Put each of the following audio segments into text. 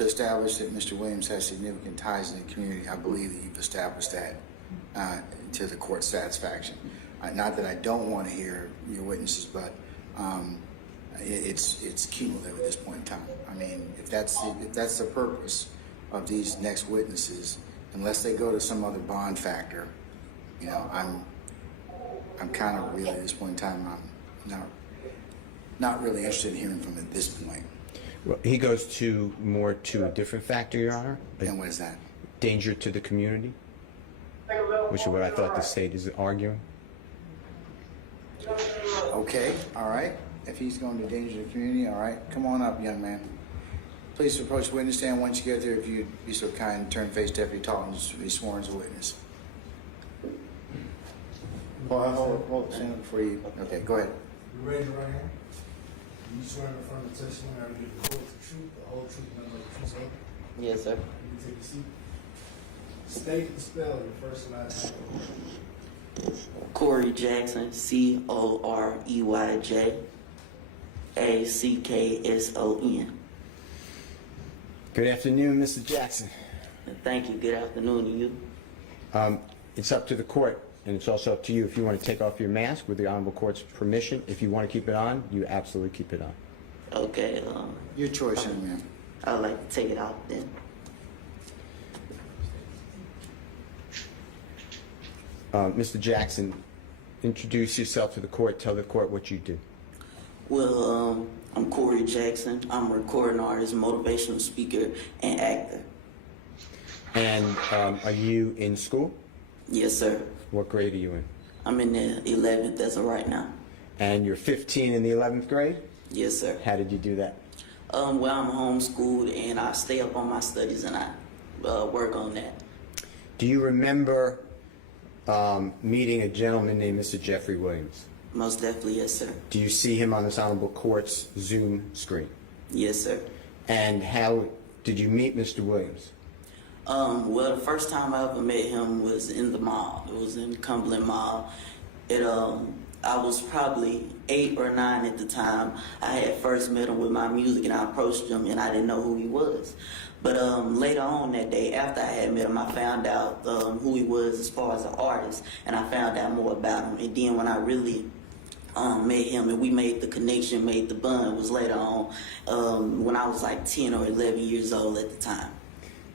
established that Mr. Williams has significant ties in the community. I believe that you've established that to the court's satisfaction. Not that I don't want to hear your witnesses, but it's cumulative at this point in time. I mean, if that's the purpose of these next witnesses, unless they go to some other bond factor, you know, I'm kind of really at this point in time, I'm not really interested in hearing from him at this point. Well, he goes to more to a different factor, Your Honor. And what is that? Danger to the community, which is what I thought the state is arguing. Okay, all right. If he's going to danger the community, all right. Come on up, young man. Please approach the witness stand. Once you get there, if you'd be so kind, turn face Deputy Talton and be sworn as a witness. Hold stand up before you. Okay, go ahead. You raise your right hand. You swear in front of the testimony I will give the court the truth, the whole truth, and nothing but the truth, sir? Yes, sir. You take a seat. State and spell your first and last name. Corey Jackson, COREYJACKSON. Good afternoon, Mr. Jackson. Thank you. Good afternoon to you. It's up to the court, and it's also up to you if you want to take off your mask with the Honorable Court's permission. If you want to keep it on, you absolutely keep it on. Okay. Your choice, young man. I'd like to take it out then. Mr. Jackson, introduce yourself to the court. Tell the court what you do. Well, I'm Corey Jackson. I'm a recording artist, motivational speaker, and actor. And are you in school? Yes, sir. What grade are you in? I'm in the 11th as of right now. And you're 15 in the 11th grade? Yes, sir. How did you do that? Well, I'm homeschooled, and I stay up on my studies, and I work on that. Do you remember meeting a gentleman named Mr. Jeffrey Williams? Most definitely, yes, sir. Do you see him on this Honorable Court's Zoom screen? Yes, sir. And how did you meet Mr. Williams? Well, the first time I ever met him was in the mall. It was in Cumberland Mall. I was probably 8 or 9 at the time. I had first met him with my music, and I approached him, and I didn't know who he was. But later on that day, after I had met him, I found out who he was as far as an artist, and I found out more about him. And then when I really met him and we made the connection, made the bond, was later on when I was like 10 or 11 years old at the time.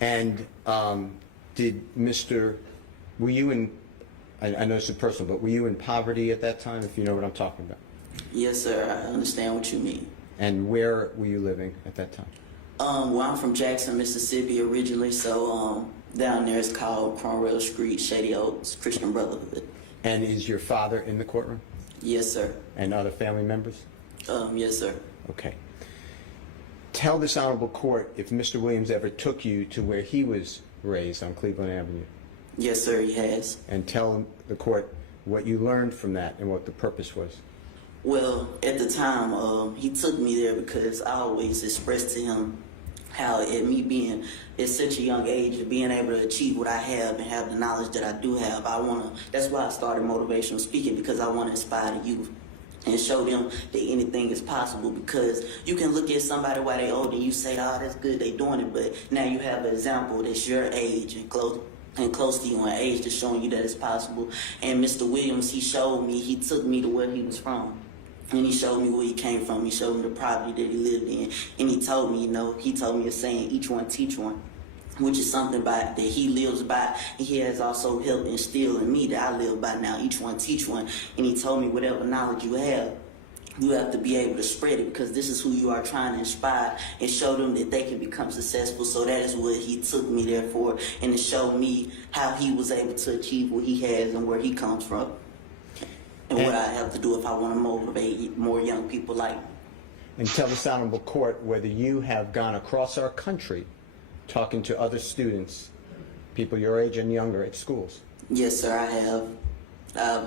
And were you in, I know this is personal, but were you in poverty at that time, if you know what I'm talking about? Yes, sir. I understand what you mean. And where were you living at that time? Well, I'm from Jackson, Mississippi originally, so down there it's called Cromwell Street, Shady Oaks, Christian Brotherhood. And is your father in the courtroom? Yes, sir. And other family members? Yes, sir. Okay. Tell this Honorable Court if Mr. Williams ever took you to where he was raised on Cleveland Avenue. Yes, sir, he has. And tell the court what you learned from that and what the purpose was. Well, at the time, he took me there because I always expressed to him how at me being at such a young age, being able to achieve what I have and have the knowledge that I do have, that's why I started motivational speaking, because I want to inspire the youth and show them that anything is possible. Because you can look at somebody while they're old and you say, oh, that's good, they're doing it, but now you have an example that's your age and close to you in age that's showing you that it's possible. And Mr. Williams, he took me to where he was from. And he showed me where he came from. He showed me the property that he lived in. And he told me, a saying, each one teach one, which is something that he lives by. And he has also helped instill in me that I live by now, each one teach one. And he told me whatever knowledge you have to be able to spread it, because this is who you are trying to inspire and show them that they can become successful. So that is what he took me there for, and to show me how he was able to achieve what he has and where he comes from. And what I have to do if I want to motivate more young people like me. And tell this Honorable Court whether you have gone across our country talking to other students, people your age and younger, at schools. Yes, sir, I have. I've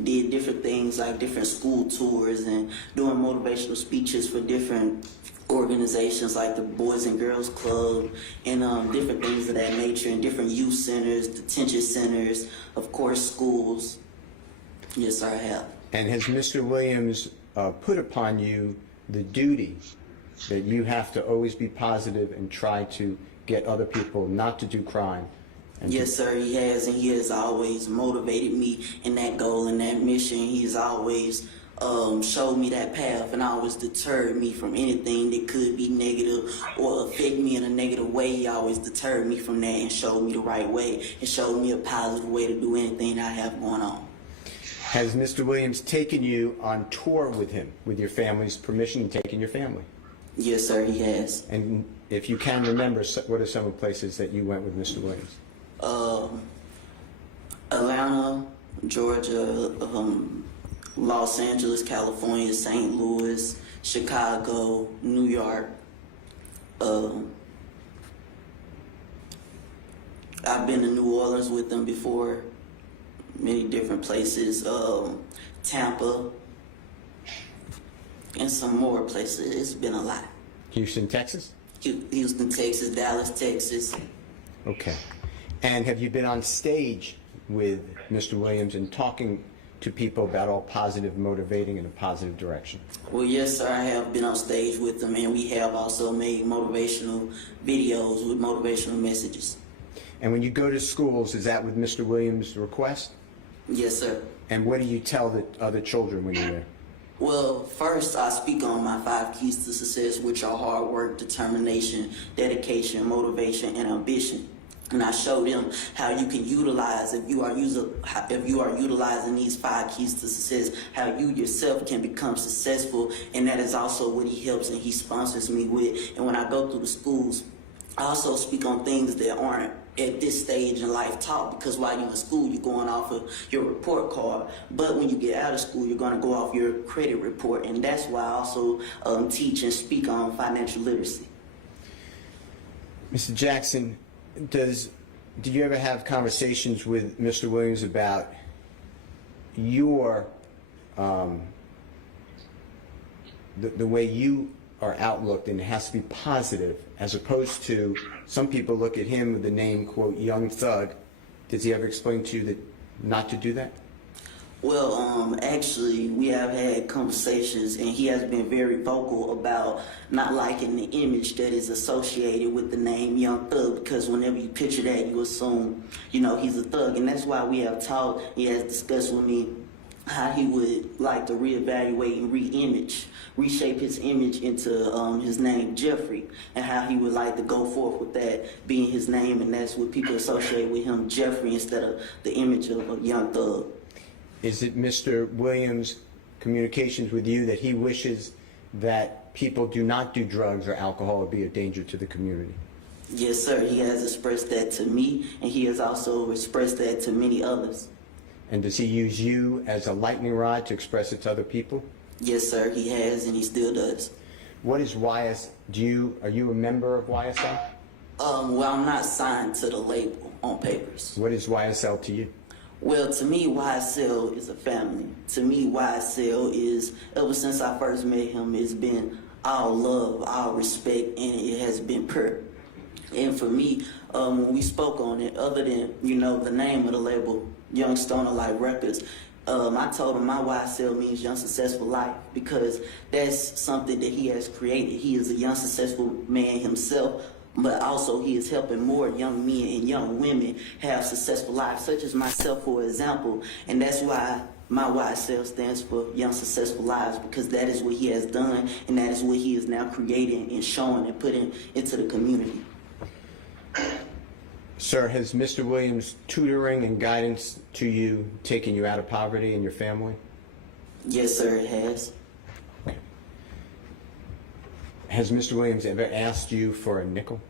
did different things like different school tours and doing motivational speeches for different organizations like the Boys and Girls Club and different things of that nature, and different youth centers, detention centers, of course, schools. Yes, sir, I have. And has Mr. Williams put upon you the duty that you have to always be positive and try to get other people not to do crime. And Yes, sir, he has, and he has always motivated me in that goal and that mission. He has always showed me that path and always deterred me from anything that could be negative or affect me in a negative way. He always deterred me from that and showed me the right way and showed me a positive way to do anything that I have going on. Has Mr. Williams taken you on tour with him, with your family's permission, and taken your family? Yes, sir, he has. And if you can remember, what are some of the places that you went with Mr. Williams? Atlanta, Georgia, Los Angeles, California, St. Louis, Chicago, New York. I've been to New Orleans with them before, many different places, Tampa, and some more places. It's been a lot. Houston, Texas? Houston, Texas, Dallas, Texas. Okay. And have you been on stage with Mr. Williams and talking to people about all positive, motivating in a positive direction? Well, yes, sir, I have been on stage with them, and we have also made motivational videos with motivational messages. And when you go to schools, is that with Mr. Williams' request? Yes, sir. And what do you tell the other children when you're there? Well, first, I speak on my 5 keys to success, which are hard work, determination, dedication, motivation, and ambition. And I show them how you can utilize, if you are utilizing these 5 keys to success, how you yourself can become successful. And that is also what he helps and he sponsors me with. And when I go through the schools, I also speak on things that aren't at this stage in life taught, because while you're in school, you're going off of your report card. But when you get out of school, you're going to go off your credit report. And that's why I also teach and speak on financial literacy. Mr. Jackson, did you ever have conversations with Mr. Williams about your the way you are outlooked, and it has to be positive, as opposed to some people look at him with the name, quote, young thug? Does he ever explain to you that not to do that? Well, actually, we have had conversations, and he has been very vocal about not liking the image that is associated with the name Young Thug, because whenever you picture that, you assume, he's a thug. And that's why we have talked, he has discussed with me how he would like to reevaluate and reshape his image into his name, Jeffrey, and how he would like to go forth with that being his name, and that's what people associate with him, Jeffrey, instead of the image of a young thug. Is it Mr. Williams' communications with you that he wishes that people do not do drugs or alcohol or be a danger to the community? Yes, sir. He has expressed that to me, and he has also expressed that to many others. And does he use you as a lightning rod to express it to other people? Yes, sir, he has, and he still does. What is YS? Are you a member of YSL? Well, I'm not signed to the label on papers. What is YSL to you? Well, to me, YSL is a family. To me, YSL is, ever since I first met him, it's been all love, all respect, and it has been pure. And for me, when we spoke on it, other than, the name of the label, Young Stoner Life Records, I told him my YSL means Young Successful Life, because that's something that he has created. He is a young successful man himself, but also he is helping more young men and young women have successful lives, such as myself, for example. And that's why my YSL stands for Young Successful Lives, because that is what he has done, and that is what he is now creating and showing and putting into the community. Sir, has Mr. Williams' tutoring and guidance to you taken you out of poverty and your family? Yes, sir, it has. Has Mr. Williams ever asked you for a nickel?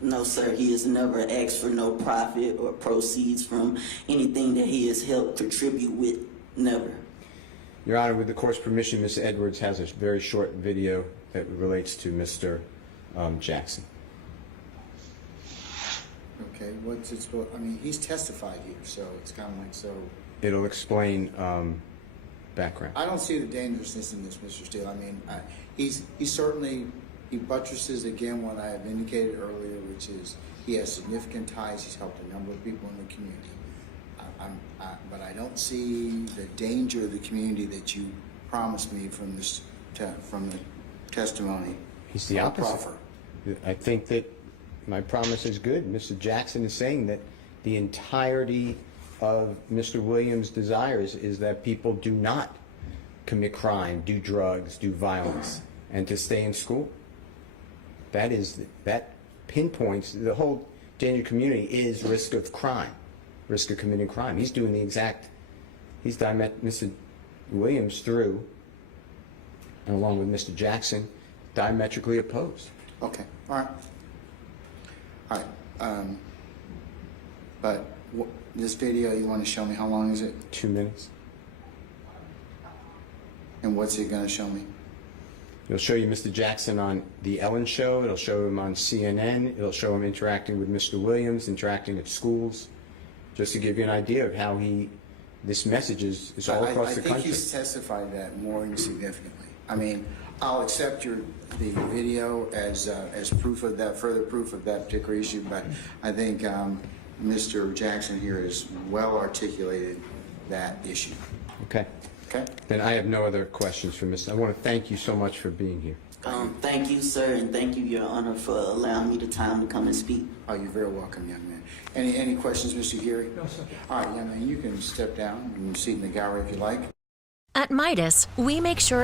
No, sir, he has never asked for no profit or proceeds from anything that he has helped contribute with. Never. Your Honor, with the court's permission, Ms. Edwards has a very short video that relates to Mr. Jackson. Okay, what's it supposed? I mean, he's testified here, so it's kind of like so. It'll explain background. I don't see the dangerousness in this, Mr. Steele. I mean, he certainly buttresses again what I have indicated earlier, which is he has significant ties. He's helped a number of people in the community. But I don't see the danger of the community that you promised me from the testimony He's the Or opposite. proffer? I think that my promise is good. Mr. Jackson is saying that the entirety of Mr. Williams' desires is that people do not commit crime, do drugs, do violence, and to stay in school. That pinpoints the whole danger community is risk of crime, risk of committing crime. He's doing the exact, Mr. Williams through, and along with Mr. Jackson, diametrically opposed. Okay, all right. All right. But this video, you want to show me, how long is it? 2 minutes. And what's it going to show me? It'll show you Mr. Jackson on The Ellen Show. It'll show him on CNN. It'll show him interacting with Mr. Williams, interacting at schools, just to give you an idea of how this message is all across the I think country. he's testified that more significantly. I mean, I'll accept the video as proof of that, further proof of that particular issue, but I think Mr. Jackson here has well articulated that issue. Okay. Okay? Then I have no other questions for Mr. I want to thank you so much for being here. Thank you, sir, and thank you, Your Honor, for allowing me the time to come and speak. Oh, you're very welcome, young man. Any questions, Mr. Geary? No, sir. All right, young man, you can step down and seat in the gallery if you like. At Midas, we make sure